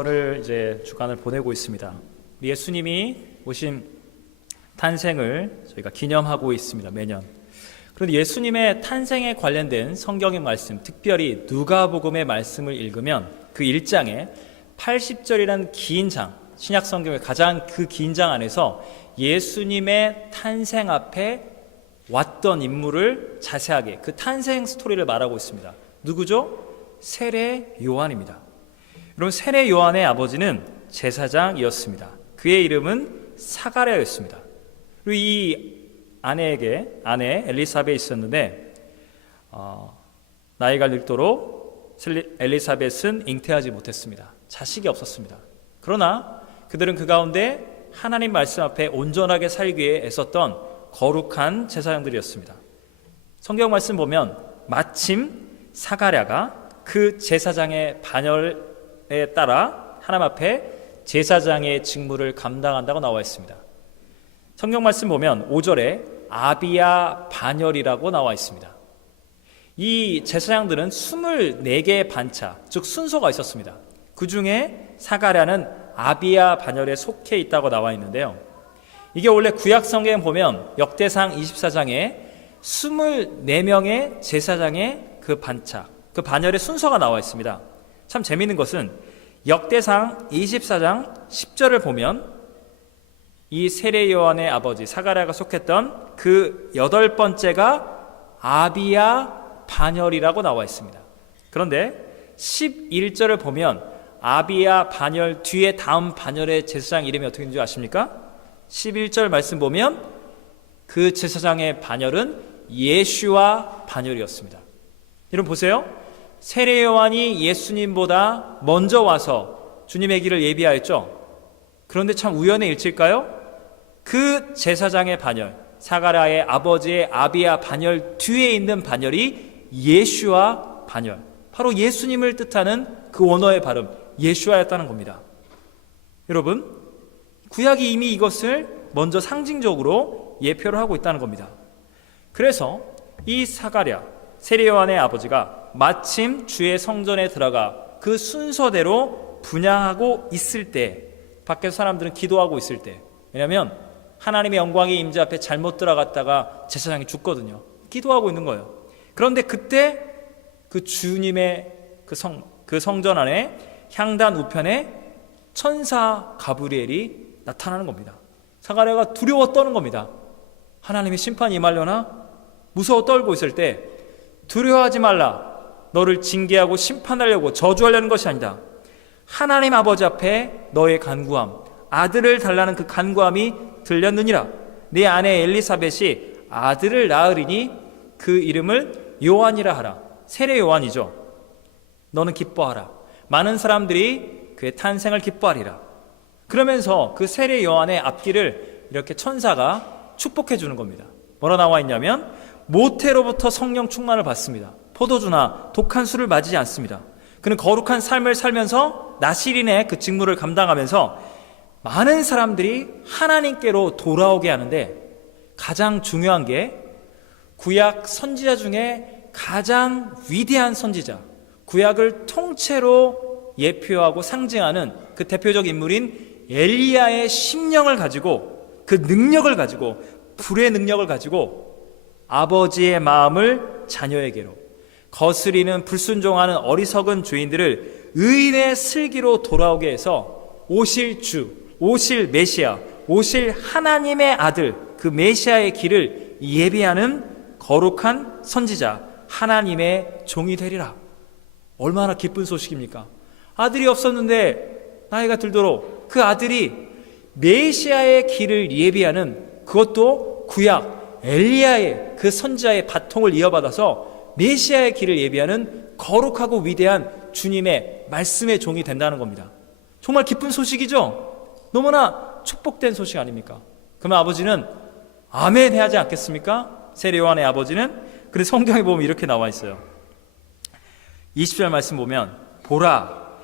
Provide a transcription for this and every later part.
를 이제 주간을 보내고 있습니다. 예수님이 오신 탄생을 저희가 기념하고 있습니다. 매년. 그런데 예수님의 탄생에 관련된 성경의 말씀, 특별히 누가복음의 말씀을 읽으면 그 1장에 80절이라는 긴 장, 신약 성경의 가장 그 긴 장 안에서 예수님의 탄생 앞에 왔던 인물을 자세하게 그 탄생 스토리를 말하고 있습니다. 누구죠? 세례 요한입니다. 여러분, 세례 요한의 아버지는 제사장이었습니다. 그의 이름은 사가랴였습니다. 그리고 이 아내 엘리사벳이 있었는데 나이가 늙도록 엘리사벳은 잉태하지 못했습니다. 자식이 없었습니다. 그러나 그들은 그 가운데 하나님 말씀 앞에 온전하게 살기 위해 애썼던 거룩한 제사장들이었습니다. 성경 말씀 보면 마침 사가랴가 그 제사장의 반열에 따라 하나님 앞에 제사장의 직무를 감당한다고 나와 있습니다. 성경 말씀 보면 5절에 아비야 반열이라고 나와 있습니다. 이 제사장들은 24개의 반차, 즉 순서가 있었습니다. 그 중에 사가랴는 아비야 반열에 속해 있다고 나와 있는데요. 이게 원래 구약 성경에 보면 역대상 24장에 24명의 제사장의 그 반차, 그 반열의 순서가 나와 있습니다. 참 재미있는 것은 역대상 24장 10절을 보면 이 세례 요한의 아버지 사가랴가 속했던 그 8번째가 아비야 반열이라고 나와 있습니다. 그런데 11절을 보면 아비야 반열 뒤에 다음 반열의 제사장 이름이 어떻게 되는지 아십니까? 11절 말씀 보면 그 제사장의 반열은 예슈와 반열이었습니다. 여러분 보세요. 세례 요한이 예수님보다 먼저 와서 주님의 길을 예비하였죠. 그런데 참 우연의 일치일까요? 그 제사장의 반열, 사가랴의 아버지의 아비야 반열 뒤에 있는 반열이 예슈와 반열, 바로 예수님을 뜻하는 그 원어의 발음 예슈아였다는 겁니다. 여러분, 구약이 이미 이것을 먼저 상징적으로 예표를 하고 있다는 겁니다. 그래서 이 사가랴, 세례 요한의 아버지가 마침 주의 성전에 들어가 그 순서대로 분향하고 있을 때, 밖에서 사람들은 기도하고 있을 때, 왜냐하면 하나님의 영광의 임재 앞에 잘못 들어갔다가 제사장이 죽거든요. 기도하고 있는 거예요. 그런데 그때 그 주님의 그 성전 안에 향단 우편에 천사 가브리엘이 나타나는 겁니다. 사가랴가 두려워 떠는 겁니다. 하나님의 심판이 임하려나? 무서워 떨고 있을 때 두려워하지 말라. 너를 징계하고 심판하려고 저주하려는 것이 아니다. 하나님 아버지 앞에 너의 간구함, 아들을 달라는 그 간구함이 들렸느니라. 네 아내 엘리사벳이 아들을 낳으리니 그 이름을 요한이라 하라. 세례 요한이죠. 너는 기뻐하라. 많은 사람들이 그의 탄생을 기뻐하리라. 그러면서 그 세례 요한의 앞길을 이렇게 천사가 축복해 주는 겁니다. 뭐라 나와 있냐면 모태로부터 성령 충만을 받습니다. 포도주나 독한 술을 마시지 않습니다. 그는 거룩한 삶을 살면서 나실인의 그 직무를 감당하면서 많은 사람들이 하나님께로 돌아오게 하는데, 가장 중요한 게 구약 선지자 중에 가장 위대한 선지자, 구약을 통째로 예표하고 상징하는 그 대표적 인물인 엘리야의 심령을 가지고, 그 능력을 가지고, 불의 능력을 가지고 아버지의 마음을 자녀에게로, 거스리는 불순종하는 어리석은 죄인들을 의인의 슬기로 돌아오게 해서 오실 주, 오실 메시아, 오실 하나님의 아들, 그 메시아의 길을 예비하는 거룩한 선지자, 하나님의 종이 되리라. 얼마나 기쁜 소식입니까? 아들이 없었는데 나이가 들도록 그 아들이 메시아의 길을 예비하는, 그것도 구약 엘리야의 그 선지자의 바통을 이어받아서 메시아의 길을 예비하는 거룩하고 위대한 주님의 말씀의 종이 된다는 겁니다. 정말 기쁜 소식이죠? 너무나 축복된 소식 아닙니까? 그러면 아버지는 아멘 해야 하지 않겠습니까? 세례 요한의 아버지는. 그래서 성경에 보면 이렇게 나와 있어요. 20절 말씀 보면 보라,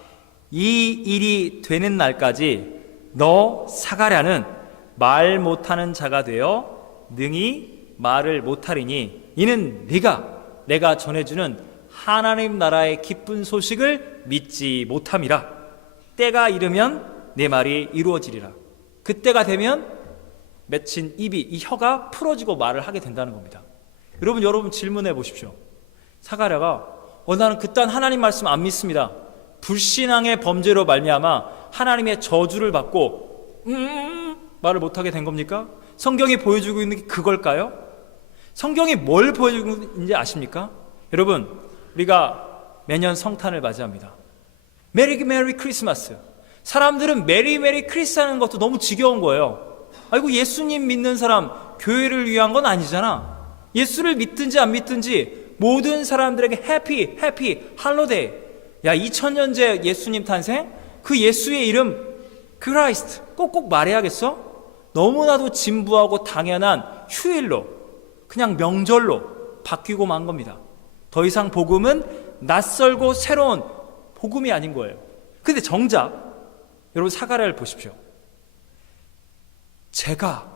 이 일이 되는 날까지 너 사가랴는 말 못하는 자가 되어 능히 말을 못하리니 이는 내가 전해주는 하나님 나라의 기쁜 소식을 믿지 못함이라. 때가 이르면 내 말이 이루어지리라. 그때가 되면 맺힌 입이, 이 혀가 풀어지고 말을 하게 된다는 겁니다. 여러분 질문해 보십시오. 사가랴가 나는 그딴 하나님 말씀 안 믿습니다. 불신앙의 범죄로 말미암아 하나님의 저주를 받고 말을 못하게 된 겁니까? 성경이 보여주고 있는 게 그걸까요? 성경이 뭘 보여주고 있는지 아십니까? 여러분, 우리가 매년 성탄을 맞이합니다. 메리 크리스마스. 사람들은 메리 크리스 하는 것도 너무 지겨운 거예요. 아이고, 예수님 믿는 사람 교회를 위한 건 아니잖아. 예수를 믿든지 안 믿든지 모든 사람들에게 해피 할로데이. 야, 2000년째 예수님 탄생? 그 예수의 이름 크라이스트 꼭 말해야겠어? 너무나도 진부하고 당연한 휴일로, 그냥 명절로 바뀌고 만 겁니다. 더 이상 복음은 낯설고 새로운 복음이 아닌 거예요. 근데 정작 여러분, 사가랴를 보십시오. 제가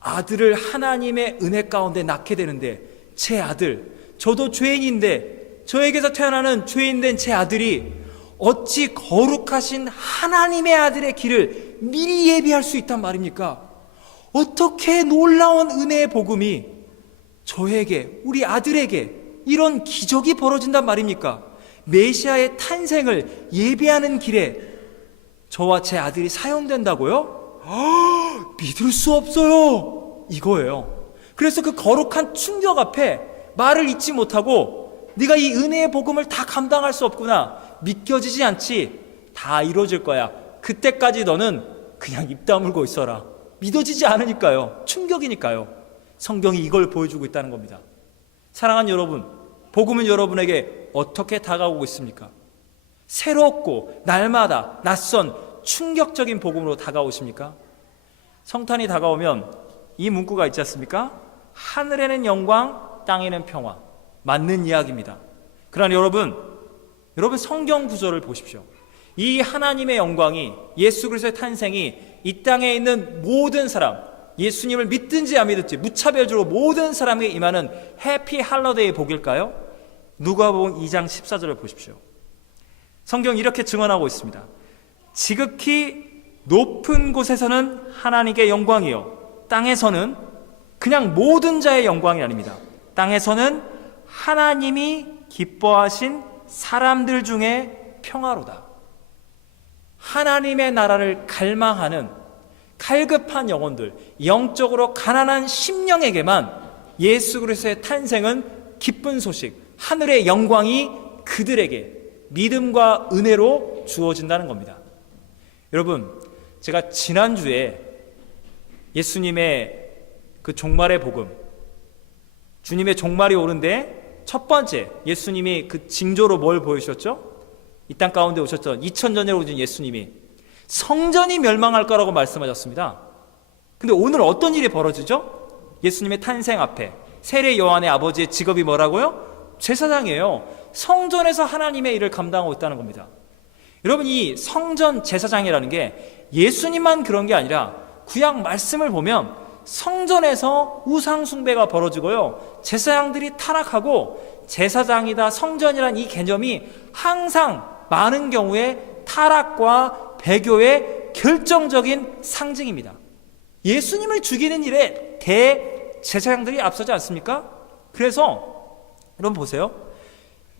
아들을 하나님의 은혜 가운데 낳게 되는데, 제 아들, 저도 죄인인데 저에게서 태어나는 죄인된 제 아들이 어찌 거룩하신 하나님의 아들의 길을 미리 예비할 수 있단 말입니까? 어떻게 놀라운 은혜의 복음이 저에게, 우리 아들에게 이런 기적이 벌어진단 말입니까? 메시아의 탄생을 예비하는 길에 저와 제 아들이 사용된다고요? 믿을 수 없어요. 이거예요. 그래서 그 거룩한 충격 앞에 말을 잇지 못하고, 네가 이 은혜의 복음을 다 감당할 수 없구나, 믿겨지지 않지, 다 이루어질 거야, 그때까지 너는 그냥 입 다물고 있어라. 믿어지지 않으니까요. 충격이니까요. 성경이 이걸 보여주고 있다는 겁니다. 사랑하는 여러분, 복음은 여러분에게 어떻게 다가오고 있습니까? 새롭고 날마다 낯선 충격적인 복음으로 다가오십니까? 성탄이 다가오면 이 문구가 있지 않습니까? 하늘에는 영광, 땅에는 평화. 맞는 이야기입니다. 그러나 여러분 성경 구절을 보십시오. 이 하나님의 영광이, 예수 그리스도의 탄생이 이 땅에 있는 모든 사람, 예수님을 믿든지 안 믿든지 무차별적으로 모든 사람에게 임하는 해피 할러데이의 복일까요? 누가복음 2장 14절을 보십시오. 성경 이렇게 증언하고 있습니다. 지극히 높은 곳에서는 하나님께 영광이요, 땅에서는, 그냥 모든 자의 영광이 아닙니다, 땅에서는 하나님이 기뻐하신 사람들 중에 평화로다. 하나님의 나라를 갈망하는 갈급한 영혼들, 영적으로 가난한 심령에게만 예수 그리스도의 탄생은 기쁜 소식, 하늘의 영광이 그들에게 믿음과 은혜로 주어진다는 겁니다. 여러분, 제가 지난주에 예수님의 그 종말의 복음, 주님의 종말이 오는데 첫 번째 예수님이 그 징조로 뭘 보여주셨죠? 이 땅 가운데 오셨죠. 2000년 전에 오신 예수님이 성전이 멸망할 거라고 말씀하셨습니다. 근데 오늘 어떤 일이 벌어지죠? 예수님의 탄생 앞에 세례 요한의 아버지의 직업이 뭐라고요? 제사장이에요. 성전에서 하나님의 일을 감당하고 있다는 겁니다. 여러분, 이 성전 제사장이라는 게 예수님만 그런 게 아니라 구약 말씀을 보면 성전에서 우상 숭배가 벌어지고요, 제사장들이 타락하고, 제사장이다 성전이란 이 개념이 항상 많은 경우에 타락과 배교의 결정적인 상징입니다. 예수님을 죽이는 일에 대제사장들이 앞서지 않습니까? 그래서 여러분 보세요.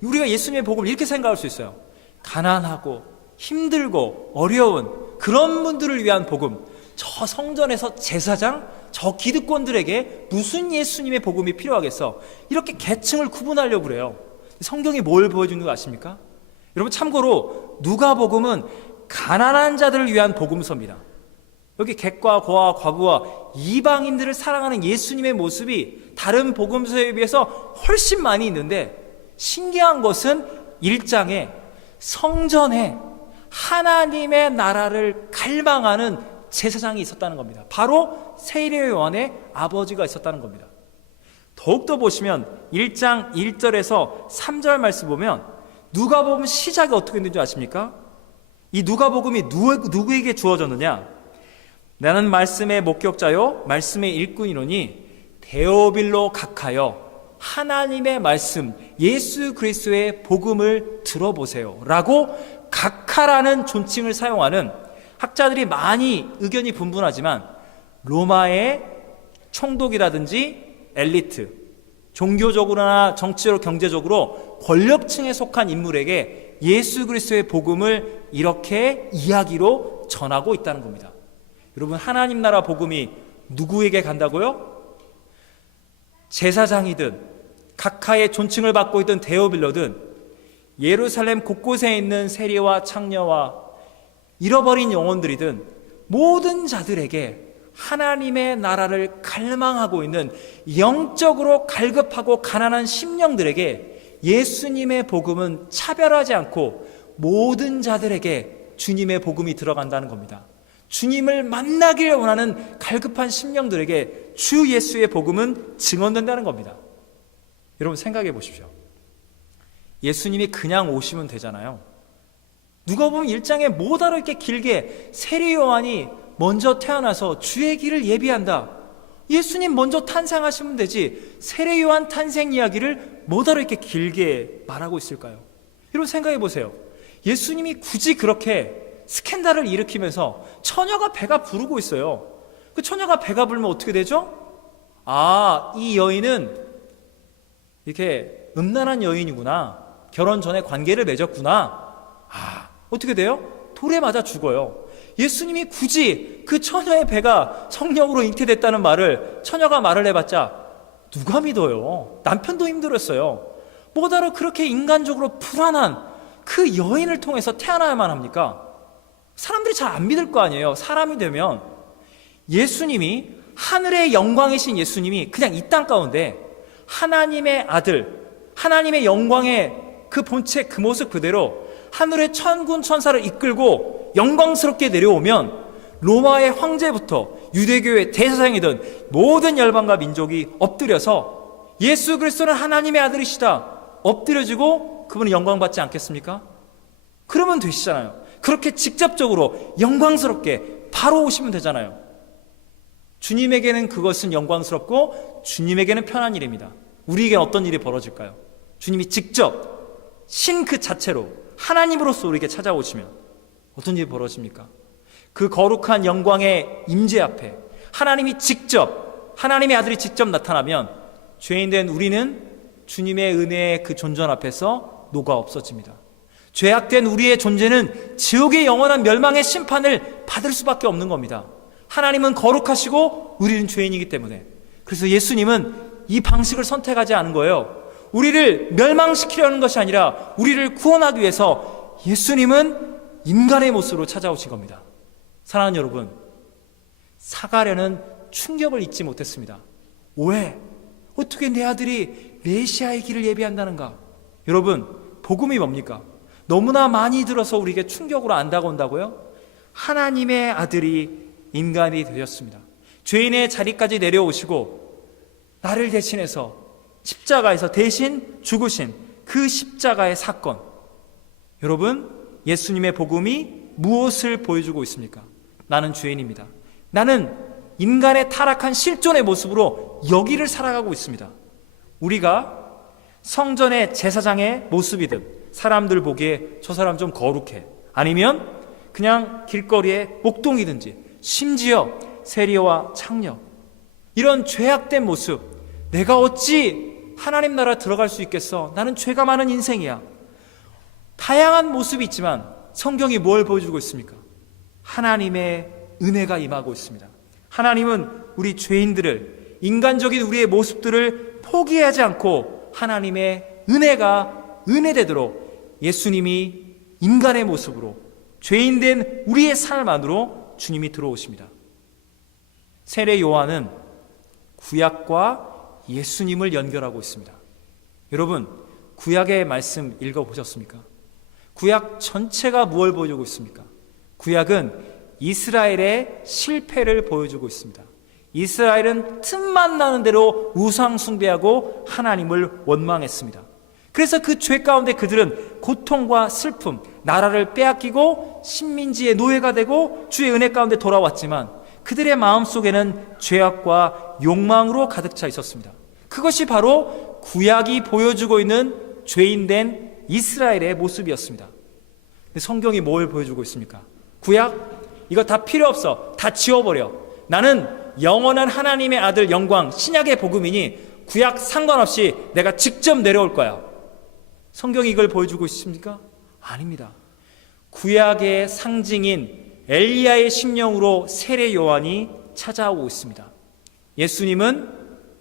우리가 예수님의 복음을 이렇게 생각할 수 있어요. 가난하고 힘들고 어려운 그런 분들을 위한 복음, 저 성전에서 제사장, 저 기득권들에게 무슨 예수님의 복음이 필요하겠어, 이렇게 계층을 구분하려고 그래요. 성경이 뭘 보여주는 거 아십니까? 여러분, 참고로 누가복음은 가난한 자들을 위한 복음서입니다. 여기 객과 고아 과부와 이방인들을 사랑하는 예수님의 모습이 다른 복음서에 비해서 훨씬 많이 있는데, 신기한 것은 1장에 성전에 하나님의 나라를 갈망하는 제사장이 있었다는 겁니다. 바로 세례 요한의 아버지가 있었다는 겁니다. 더욱더 보시면 1장 1절에서 3절 말씀 보면 누가복음 시작이 어떻게 있는지 아십니까? 이 누가복음이 누구에게 주어졌느냐? 나는 말씀의 목격자요 말씀의 일꾼이노니 데오빌로 각하여 하나님의 말씀 예수 그리스도의 복음을 들어보세요 라고 각하라는 존칭을 사용하는, 학자들이 많이 의견이 분분하지만 로마의 총독이라든지 엘리트, 종교적으로나 정치적으로 경제적으로 권력층에 속한 인물에게 예수 그리스도의 복음을 이렇게 이야기로 전하고 있다는 겁니다. 여러분, 하나님 나라 복음이 누구에게 간다고요? 제사장이든 각하의 존칭을 받고 있던 데오빌로든 예루살렘 곳곳에 있는 세리와 창녀와 잃어버린 영혼들이든 모든 자들에게 하나님의 나라를 갈망하고 있는 영적으로 갈급하고 가난한 심령들에게 예수님의 복음은 차별하지 않고 모든 자들에게 주님의 복음이 들어간다는 겁니다. 주님을 만나기를 원하는 갈급한 심령들에게 주 예수의 복음은 증언된다는 겁니다. 여러분, 생각해 보십시오. 예수님이 그냥 오시면 되잖아요. 누가 보면 1장에 뭐다로 이렇게 길게 세리 요한이 먼저 태어나서 주의 길을 예비한다. 예수님 먼저 탄생하시면 되지. 세례 요한 탄생 이야기를 뭐다로 이렇게 길게 말하고 있을까요? 여러분, 생각해 보세요. 예수님이 굳이 그렇게 스캔들을 일으키면서 처녀가 배가 부르고 있어요. 그 처녀가 배가 불면 어떻게 되죠? 아, 이 여인은 이렇게 음란한 여인이구나. 결혼 전에 관계를 맺었구나. 아, 어떻게 돼요? 돌에 맞아 죽어요. 예수님이 굳이 그 처녀의 배가 성령으로 잉태됐다는 말을 처녀가 말을 해봤자 누가 믿어요? 남편도 힘들었어요. 뭐다로 그렇게 인간적으로 불안한 그 여인을 통해서 태어나야만 합니까? 사람들이 잘 안 믿을 거 아니에요. 사람이 되면. 예수님이, 하늘의 영광이신 예수님이 그냥 이 땅 가운데 하나님의 아들, 하나님의 영광의 그 본체, 그 모습 그대로 하늘의 천군 천사를 이끌고 영광스럽게 내려오면 로마의 황제부터 유대교의 대제사장이든 모든 열방과 민족이 엎드려서 예수 그리스도는 하나님의 아들이시다 엎드려지고 그분은 영광받지 않겠습니까? 그러면 되시잖아요. 그렇게 직접적으로 영광스럽게 바로 오시면 되잖아요. 주님에게는 그것은 영광스럽고 주님에게는 편한 일입니다. 우리에게는 어떤 일이 벌어질까요? 주님이 직접 신 그 자체로 하나님으로서 우리에게 찾아오시면 어떤 일이 벌어집니까? 그 거룩한 영광의 임재 앞에 하나님이 직접, 하나님의 아들이 직접 나타나면 죄인된 우리는 주님의 은혜의 그 존전 앞에서 녹아 없어집니다. 죄악된 우리의 존재는 지옥의 영원한 멸망의 심판을 받을 수밖에 없는 겁니다. 하나님은 거룩하시고 우리는 죄인이기 때문에. 그래서 예수님은 이 방식을 선택하지 않은 거예요. 우리를 멸망시키려는 것이 아니라 우리를 구원하기 위해서 예수님은 인간의 모습으로 찾아오신 겁니다. 사랑하는 여러분, 사가랴는 충격을 잊지 못했습니다. 왜? 어떻게 내 아들이 메시아의 길을 예비한다는가? 여러분, 복음이 뭡니까? 너무나 많이 들어서 우리에게 충격으로 안 다가온다고요? 하나님의 아들이 인간이 되셨습니다. 죄인의 자리까지 내려오시고 나를 대신해서 십자가에서 대신 죽으신 그 십자가의 사건. 여러분, 예수님의 복음이 무엇을 보여주고 있습니까? 나는 죄인입니다. 나는 인간의 타락한 실존의 모습으로 여기를 살아가고 있습니다. 우리가 성전의 제사장의 모습이든 사람들 보기에 저 사람 좀 거룩해, 아니면 그냥 길거리에 목동이든지 심지어 세리와 창녀, 이런 죄악된 모습, 내가 어찌 하나님 나라 들어갈 수 있겠어? 나는 죄가 많은 인생이야. 다양한 모습이 있지만 성경이 뭘 보여주고 있습니까? 하나님의 은혜가 임하고 있습니다. 하나님은 우리 죄인들을, 인간적인 우리의 모습들을 포기하지 않고 하나님의 은혜가 은혜되도록 예수님이 인간의 모습으로 죄인된 우리의 삶 안으로 주님이 들어오십니다. 세례 요한은 구약과 예수님을 연결하고 있습니다. 여러분, 구약의 말씀 읽어보셨습니까? 구약 전체가 무엇을 보여주고 있습니까? 구약은 이스라엘의 실패를 보여주고 있습니다. 이스라엘은 틈만 나는 대로 우상 숭배하고 하나님을 원망했습니다. 그래서 그 죄 가운데 그들은 고통과 슬픔, 나라를 빼앗기고 식민지의 노예가 되고 주의 은혜 가운데 돌아왔지만 그들의 마음속에는 죄악과 욕망으로 가득 차 있었습니다. 그것이 바로 구약이 보여주고 있는 죄인된 이스라엘의 모습이었습니다. 근데 성경이 뭘 보여주고 있습니까? 구약? 이거 다 필요 없어. 다 지워버려. 나는 영원한 하나님의 아들 영광, 신약의 복음이니 구약 상관없이 내가 직접 내려올 거야. 성경이 이걸 보여주고 있습니까? 아닙니다. 구약의 상징인 엘리야의 심령으로 세례 요한이 찾아오고 있습니다. 예수님은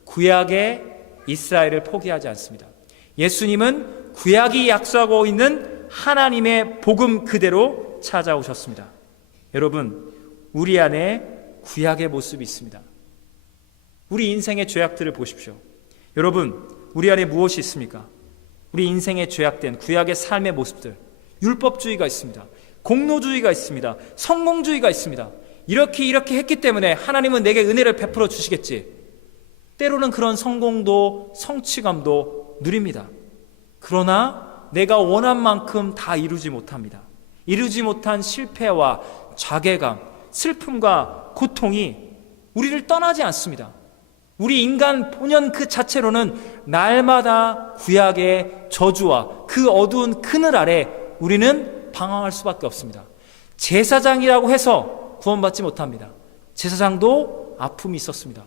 구약의 이스라엘을 포기하지 않습니다. 예수님은 구약이 약속하고 있는 하나님의 복음 그대로 찾아오셨습니다. 여러분, 우리 안에 구약의 모습이 있습니다. 우리 인생의 죄악들을 보십시오. 여러분, 우리 안에 무엇이 있습니까? 우리 인생에 죄악된 구약의 삶의 모습들, 율법주의가 있습니다. 공로주의가 있습니다. 성공주의가 있습니다. 이렇게 했기 때문에 하나님은 내게 은혜를 베풀어 주시겠지. 때로는 그런 성공도 성취감도 누립니다. 그러나 내가 원한 만큼 다 이루지 못합니다. 이루지 못한 실패와 자괴감, 슬픔과 고통이 우리를 떠나지 않습니다. 우리 인간 본연 그 자체로는 날마다 구약의 저주와 그 어두운 그늘 아래 우리는 방황할 수밖에 없습니다. 제사장이라고 해서 구원받지 못합니다. 제사장도 아픔이 있었습니다.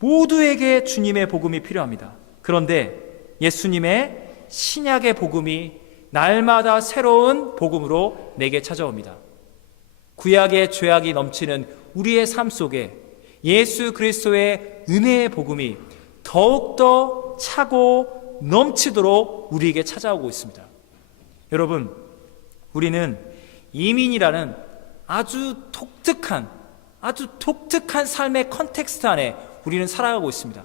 모두에게 주님의 복음이 필요합니다. 그런데 예수님의 신약의 복음이 날마다 새로운 복음으로 내게 찾아옵니다. 구약의 죄악이 넘치는 우리의 삶 속에 예수 그리스도의 은혜의 복음이 더욱더 차고 넘치도록 우리에게 찾아오고 있습니다. 여러분, 우리는 이민이라는 아주 독특한 삶의 컨텍스트 안에 우리는 살아가고 있습니다.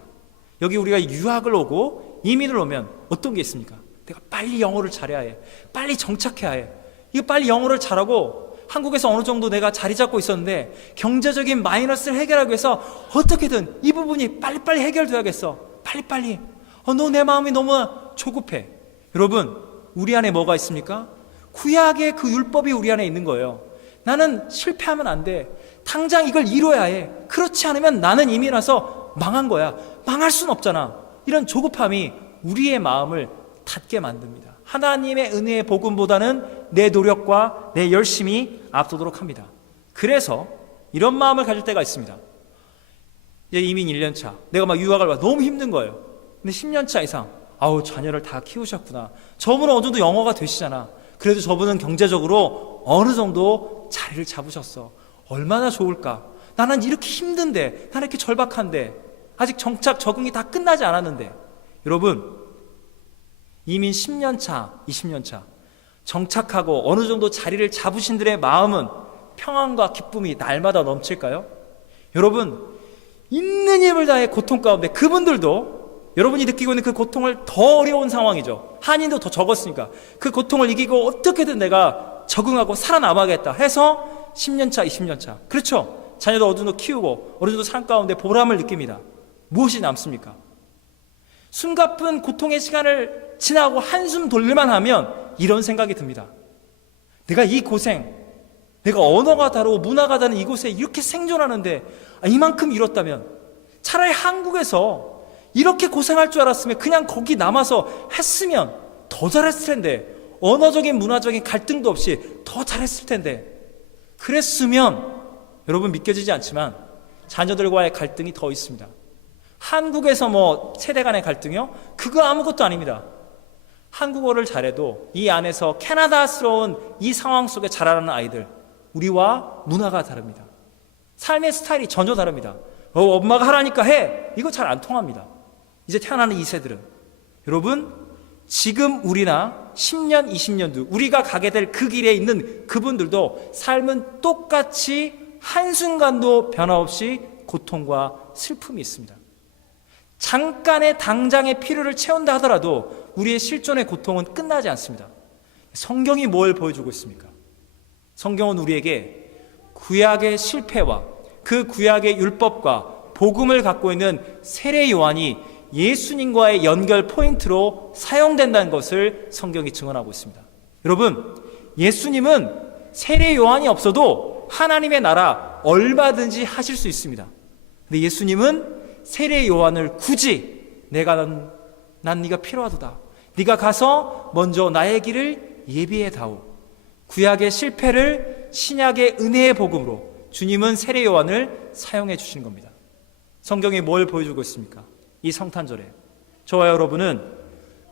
여기 우리가 유학을 오고 이민을 오면 어떤 게 있습니까? 내가 빨리 영어를 잘해야 해. 빨리 정착해야 해. 이거 빨리 영어를 잘하고 한국에서 어느 정도 내가 자리 잡고 있었는데 경제적인 마이너스를 해결하기 위해서 어떻게든 이 부분이 빨리빨리 해결돼야겠어. 빨리빨리. 너 내 마음이 너무 조급해. 여러분, 우리 안에 뭐가 있습니까? 구약의 그 율법이 우리 안에 있는 거예요. 나는 실패하면 안 돼. 당장 이걸 이뤄야 해. 그렇지 않으면 나는 이미 나서 망한 거야. 망할 수는 없잖아. 이런 조급함이 우리의 마음을 닫게 만듭니다. 하나님의 은혜의 복음보다는 내 노력과 내 열심이 앞서도록 합니다. 그래서 이런 마음을 가질 때가 있습니다. 이제 이민 1년차, 내가 막 유학을 와 너무 힘든 거예요. 근데 10년차 이상, 자녀를 다 키우셨구나. 저분은 어느 정도 영어가 되시잖아. 그래도 저분은 경제적으로 어느 정도 자리를 잡으셨어. 얼마나 좋을까? 나는 이렇게 힘든데, 나는 이렇게 절박한데, 아직 정착 적응이 다 끝나지 않았는데. 여러분, 이민 10년차, 20년차 정착하고 어느 정도 자리를 잡으신 들의 마음은 평안과 기쁨이 날마다 넘칠까요? 여러분, 있는 힘을 다해 고통 가운데 그분들도 여러분이 느끼고 있는 그 고통을 더 어려운 상황이죠. 한인도 더 적었으니까 그 고통을 이기고 어떻게든 내가 적응하고 살아남아야겠다 해서 10년차, 20년차, 그렇죠? 자녀도 어느 정도 키우고 어느 정도 삶 가운데 보람을 느낍니다. 무엇이 남습니까? 숨가쁜 고통의 시간을 지나고 한숨 돌릴만 하면 이런 생각이 듭니다. 내가 이 고생, 내가 언어가 다르고 문화가 다른 이곳에 이렇게 생존하는데 이만큼 잃었다면 차라리 한국에서 이렇게 고생할 줄 알았으면 그냥 거기 남아서 했으면 더 잘했을 텐데, 언어적인 문화적인 갈등도 없이 더 잘했을 텐데, 그랬으면 여러분 믿겨지지 않지만 자녀들과의 갈등이 더 있습니다. 한국에서 세대 간의 갈등이요? 그거 아무것도 아닙니다. 한국어를 잘해도 이 안에서 캐나다스러운 이 상황 속에 자라나는 아이들, 우리와 문화가 다릅니다. 삶의 스타일이 전혀 다릅니다. 엄마가 하라니까 해! 이거 잘 안 통합니다. 이제 태어나는 이 세들은. 여러분, 지금 우리나 10년, 20년 뒤 우리가 가게 될 그 길에 있는 그분들도 삶은 똑같이 한순간도 변화없이 고통과 슬픔이 있습니다. 잠깐의 당장의 필요를 채운다 하더라도 우리의 실존의 고통은 끝나지 않습니다. 성경이 뭘 보여주고 있습니까? 성경은 우리에게 구약의 실패와 그 구약의 율법과 복음을 갖고 있는 세례 요한이 예수님과의 연결 포인트로 사용된다는 것을 성경이 증언하고 있습니다. 여러분, 예수님은 세례 요한이 없어도 하나님의 나라 얼마든지 하실 수 있습니다. 근데 예수님은 세례 요한을 굳이 난 네가 필요하도다. 네가 가서 먼저 나의 길을 예비해 다오. 구약의 실패를 신약의 은혜의 복음으로 주님은 세례 요한을 사용해 주신 겁니다. 성경이 뭘 보여주고 있습니까? 이 성탄절에 저와 여러분은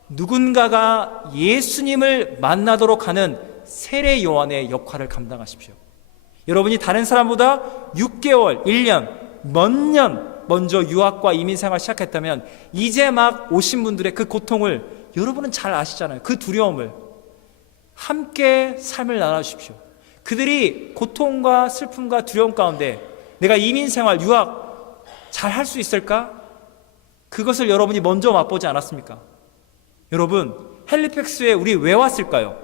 누군가가 예수님을 만나도록 하는 세례 요한의 역할을 감당하십시오. 여러분이 다른 사람보다 6개월, 1년, 몇 년 먼저 유학과 이민생활 시작했다면 이제 막 오신 분들의 그 고통을 여러분은 잘 아시잖아요. 그 두려움을 함께 삶을 나눠주십시오. 그들이 고통과 슬픔과 두려움 가운데 내가 이민생활, 유학 잘 할 수 있을까? 그것을 여러분이 먼저 맛보지 않았습니까? 여러분, 헬리팩스에 우리 왜 왔을까요?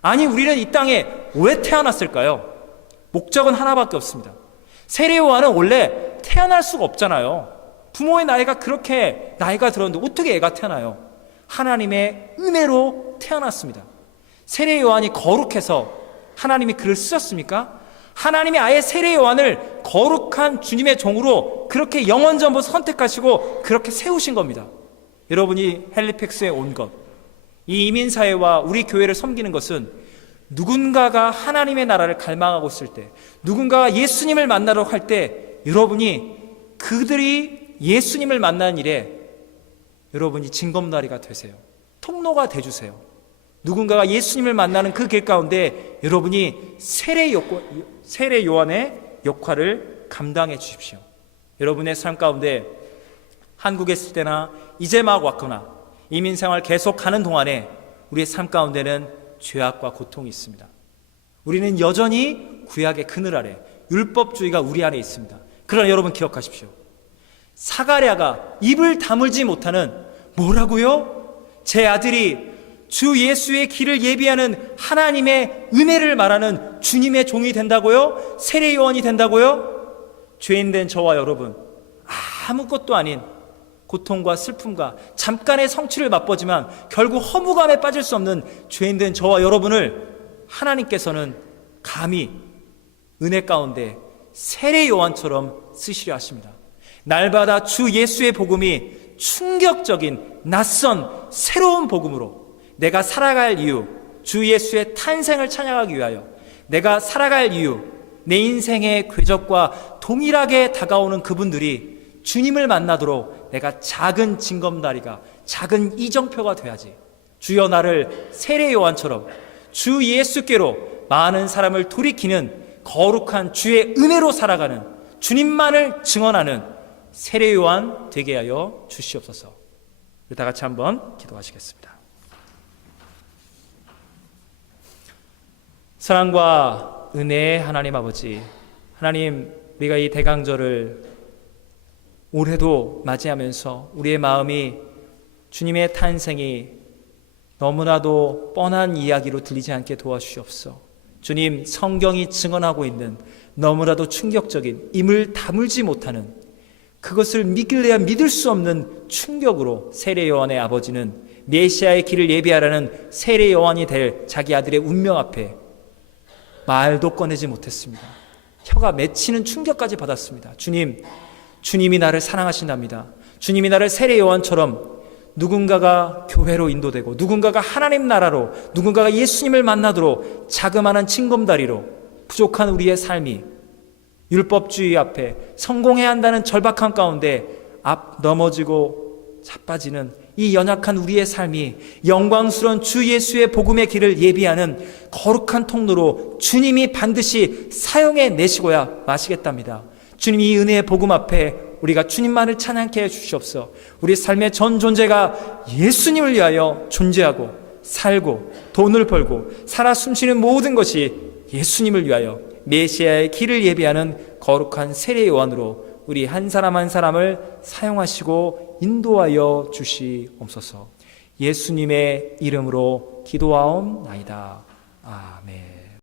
아니, 우리는 이 땅에 왜 태어났을까요? 목적은 하나밖에 없습니다. 세례 요한은 원래 태어날 수가 없잖아요. 부모의 나이가 그렇게 나이가 들었는데 어떻게 애가 태어나요? 하나님의 은혜로 태어났습니다. 세례 요한이 거룩해서 하나님이 그를 쓰셨습니까? 하나님이 아예 세례 요한을 거룩한 주님의 종으로 그렇게 영원전부 선택하시고 그렇게 세우신 겁니다. 여러분이 헬리팩스에 온 것, 이 이민사회와 우리 교회를 섬기는 것은 누군가가 하나님의 나라를 갈망하고 있을 때, 누군가가 예수님을 만나러 갈 때 여러분이 그들이 예수님을 만나는 일에 여러분이 징검다리가 되세요. 통로가 돼주세요. 누군가가 예수님을 만나는 그 길 가운데 여러분이 세례 요한의 역할을 감당해 주십시오. 여러분의 삶 가운데 한국에 있을 때나 이제 막 왔거나 이민생활 계속 가는 동안에 우리의 삶 가운데는 죄악과 고통이 있습니다. 우리는 여전히 구약의 그늘 아래 율법주의가 우리 안에 있습니다. 그러나 여러분 기억하십시오. 사가랴가 입을 다물지 못하는 뭐라고요? 제 아들이 주 예수의 길을 예비하는 하나님의 은혜를 말하는 주님의 종이 된다고요? 세례 요한이 된다고요? 죄인된 저와 여러분, 아무것도 아닌 고통과 슬픔과 잠깐의 성취를 맛보지만 결국 허무감에 빠질 수 없는 죄인된 저와 여러분을 하나님께서는 감히 은혜 가운데 세례 요한처럼 쓰시려 하십니다. 날마다 주 예수의 복음이 충격적인 낯선 새로운 복음으로 내가 살아갈 이유, 주 예수의 탄생을 찬양하기 위하여 내가 살아갈 이유, 내 인생의 궤적과 동일하게 다가오는 그분들이 주님을 만나도록 내가 작은 징검다리가, 작은 이정표가 돼야지. 주여 나를 세례 요한처럼 주 예수께로 많은 사람을 돌이키는 거룩한 주의 은혜로 살아가는, 주님만을 증언하는 세례 요한 되게 하여 주시옵소서. 다 같이 한번 기도하시겠습니다. 사랑과 은혜의 하나님 아버지, 하나님, 우리가 이 대강절을 올해도 맞이하면서 우리의 마음이 주님의 탄생이 너무나도 뻔한 이야기로 들리지 않게 도와주시옵소서. 주님, 성경이 증언하고 있는 너무나도 충격적인, 입을 다물지 못하는, 그것을 믿길래야 믿을 수 없는 충격으로 세례 요한의 아버지는 메시아의 길을 예비하라는 세례 요한이 될 자기 아들의 운명 앞에 말도 꺼내지 못했습니다. 혀가 맺히는 충격까지 받았습니다. 주님이 나를 사랑하신답니다. 주님이 나를 세례 요한처럼 누군가가 교회로 인도되고 누군가가 하나님 나라로, 누군가가 예수님을 만나도록 자그마한 징검다리로 부족한 우리의 삶이 율법주의 앞에 성공해야 한다는 절박함 가운데 넘어지고 자빠지는 이 연약한 우리의 삶이 영광스러운 주 예수의 복음의 길을 예비하는 거룩한 통로로 주님이 반드시 사용해 내시고야 마시겠답니다. 주님, 이 은혜의 복음 앞에 우리가 주님만을 찬양케 해주시옵소서. 우리 삶의 전 존재가 예수님을 위하여 존재하고 살고 돈을 벌고 살아 숨쉬는 모든 것이 예수님을 위하여 메시아의 길을 예비하는 거룩한 세례 요한으로 우리 한 사람 한 사람을 사용하시고 인도하여 주시옵소서. 예수님의 이름으로 기도하옵나이다. 아멘.